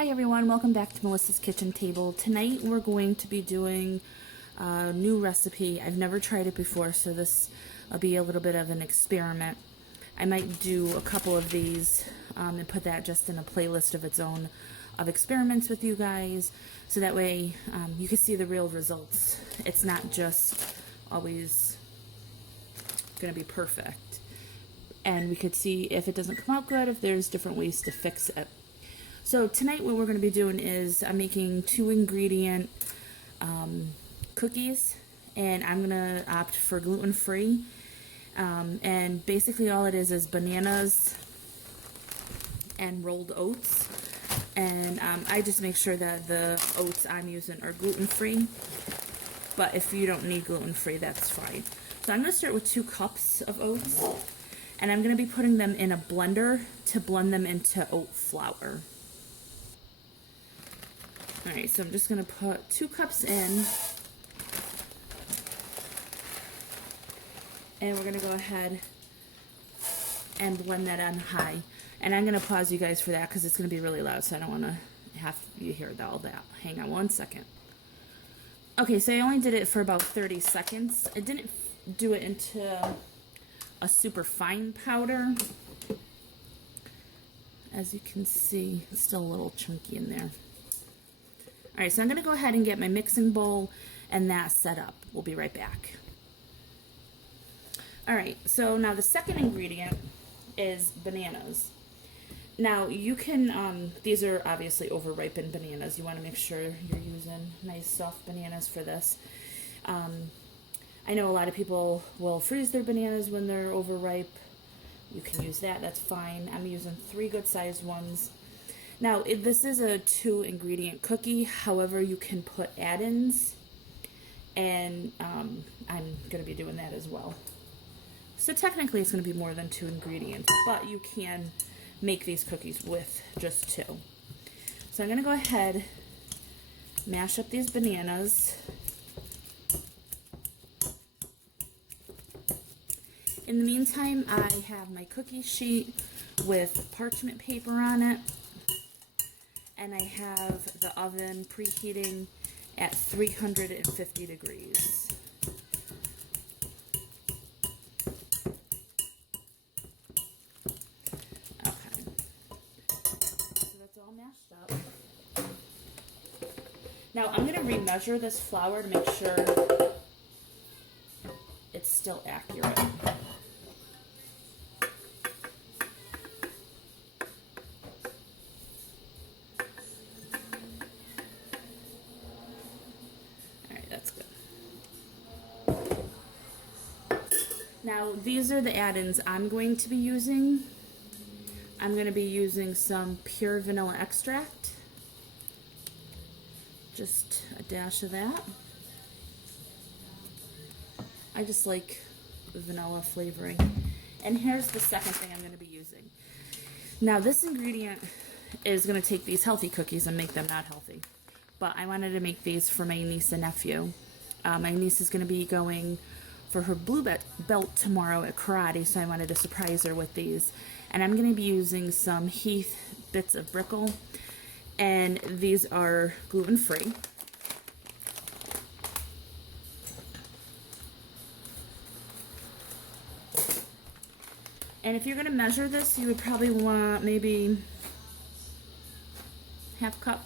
Hi everyone, welcome back to Melissa's Kitchen Table. Tonight we're going to be doing a new recipe. I've never tried it before, so this will be a little bit of an experiment. I might do a couple of these and put that just in a playlist of its own of experiments with you guys, so that way you can see the real results. It's not just always going to be perfect. And we could see if it doesn't come out good, if there's different ways to fix it. So tonight what we're going to be doing is I'm making 2-ingredient cookies, and I'm going to opt for gluten-free. And basically all it is bananas and rolled oats. And I just make sure that the oats I'm using are gluten-free. But if you don't need gluten-free, that's fine. So I'm going to start with 2 cups of oats. And I'm going to be putting them in a blender to blend them into oat flour. Alright, so I'm just going to put 2 cups in. And we're going to go ahead and blend that on high. And I'm going to pause you guys for that because it's going to be really loud, so I don't want to have you hear all that. Hang on one second. Okay, so I only did it for about 30 seconds. I didn't do it into a super fine powder. As you can see, it's still a little chunky in there. Alright, so I'm going to go ahead and get my mixing bowl and that set up. We'll be right back. Alright, so now the second ingredient is bananas. Now you can, these are obviously over-ripened bananas. You want to make sure you're using nice soft bananas for this. I know a lot of people will freeze their bananas when they're overripe. You can use that, that's fine. I'm using 3 good-sized ones. Now, this is a 2-ingredient cookie, however, you can put add-ins, and I'm going to be doing that as well. So technically it's going to be more than 2 ingredients, but you can make these cookies with just 2. So I'm going to go ahead, mash up these bananas. In the meantime, I have my cookie sheet with parchment paper on it. And I have the oven preheating at 350 degrees. Okay. So that's all mashed up. Now I'm going to remeasure this flour to make sure it's still accurate. That's good. Now these are the add-ins I'm going to be using. I'm going to be using some pure vanilla extract. Just a dash of that. I just like vanilla flavoring. And here's the second thing I'm going to be using. Now this ingredient is going to take these healthy cookies and make them not healthy. But I wanted to make these for my niece and nephew. My niece is going to be going for her blue belt tomorrow at karate, so I wanted to surprise her with these. And I'm going to be using some Heath bits of brickle, and these are gluten-free. And if you're going to measure this, you would probably want maybe half cup.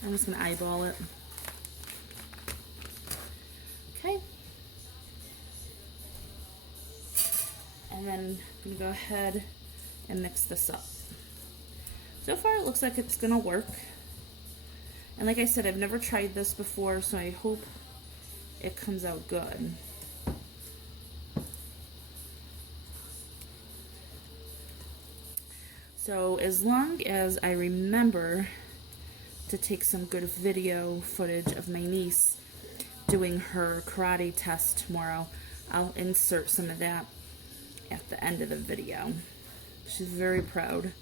I'm just going to eyeball it. Okay. And then I'm going to go ahead and mix this up. So far it looks like it's going to work. And like I said, I've never tried this before, so I hope it comes out good. So as long as I remember to take some good video footage of my niece doing her karate test tomorrow, I'll insert some of that at the end of the video. She's very proud.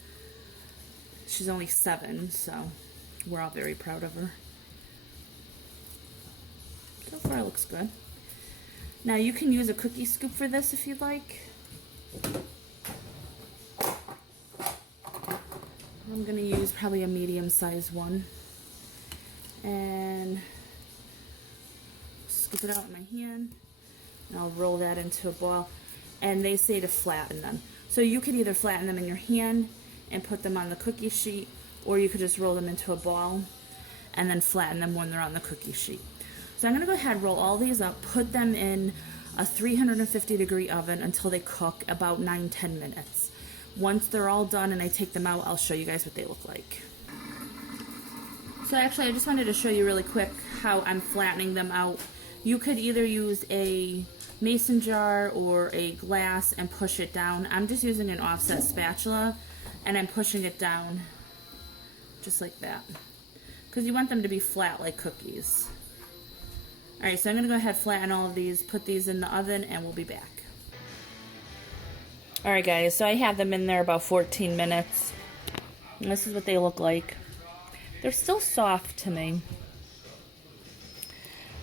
She's only 7, so we're all very proud of her. So far it looks good. Now you can use a cookie scoop for this if you'd like. I'm going to use probably a medium-sized one. And scoop it out in my hand. And I'll roll that into a ball. And they say to flatten them. So you could either flatten them in your hand and put them on the cookie sheet, or you could just roll them into a ball and then flatten them when they're on the cookie sheet. So I'm going to go ahead and roll all these up, put them in a 350-degree oven until they cook about 9-10 minutes. Once they're all done and I take them out, I'll show you guys what they look like. So actually, I just wanted to show you really quick how I'm flattening them out. You could either use a mason jar or a glass and push it down. I'm just using an offset spatula and I'm pushing it down just like that, because you want them to be flat like cookies. Alright, so I'm going to go ahead and flatten all of these, put these in the oven, and we'll be back. Alright guys, so I have them in there about 14 minutes. And this is what they look like. They're still soft to me.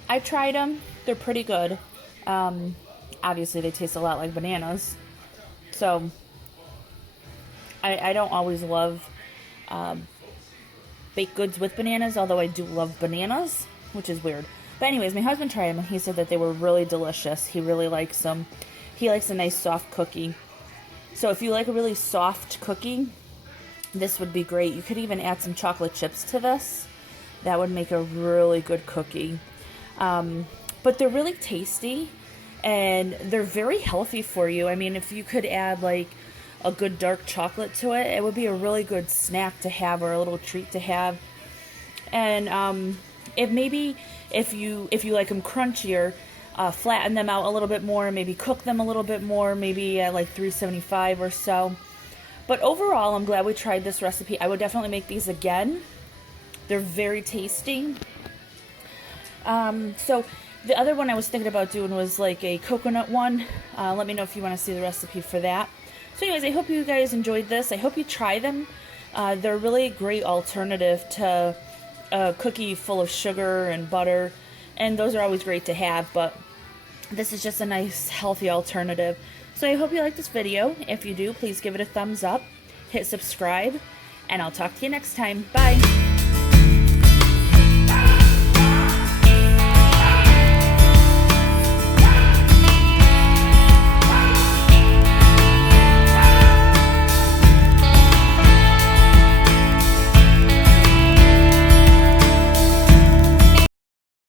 I tried them. They're pretty good. Obviously they taste a lot like bananas. So, I don't always love baked goods with bananas, although I do love bananas, which is weird. But anyways, my husband tried them and he said that they were really delicious. He really likes them. He likes a nice soft cookie. So if you like a really soft cookie, this would be great. You could even add some chocolate chips to this. That would make a really good cookie. But they're really tasty and they're very healthy for you. I mean, if you could add like a good dark chocolate to it, it would be a really good snack to have or a little treat to have. And if you like them crunchier, flatten them out a little bit more, maybe cook them a little bit more, maybe at like 375 or so. But overall, I'm glad we tried this recipe. I would definitely make these again. They're very tasty. So the other one I was thinking about doing was like a coconut one. Let me know if you want to see the recipe for that. So anyways, I hope you guys enjoyed this. I hope you try them. They're a really great alternative to a cookie full of sugar and butter. And those are always great to have, but this is just a nice, healthy alternative. So I hope you like this video. If you do, please give it a thumbs up, hit subscribe, and I'll talk to you next time. Bye!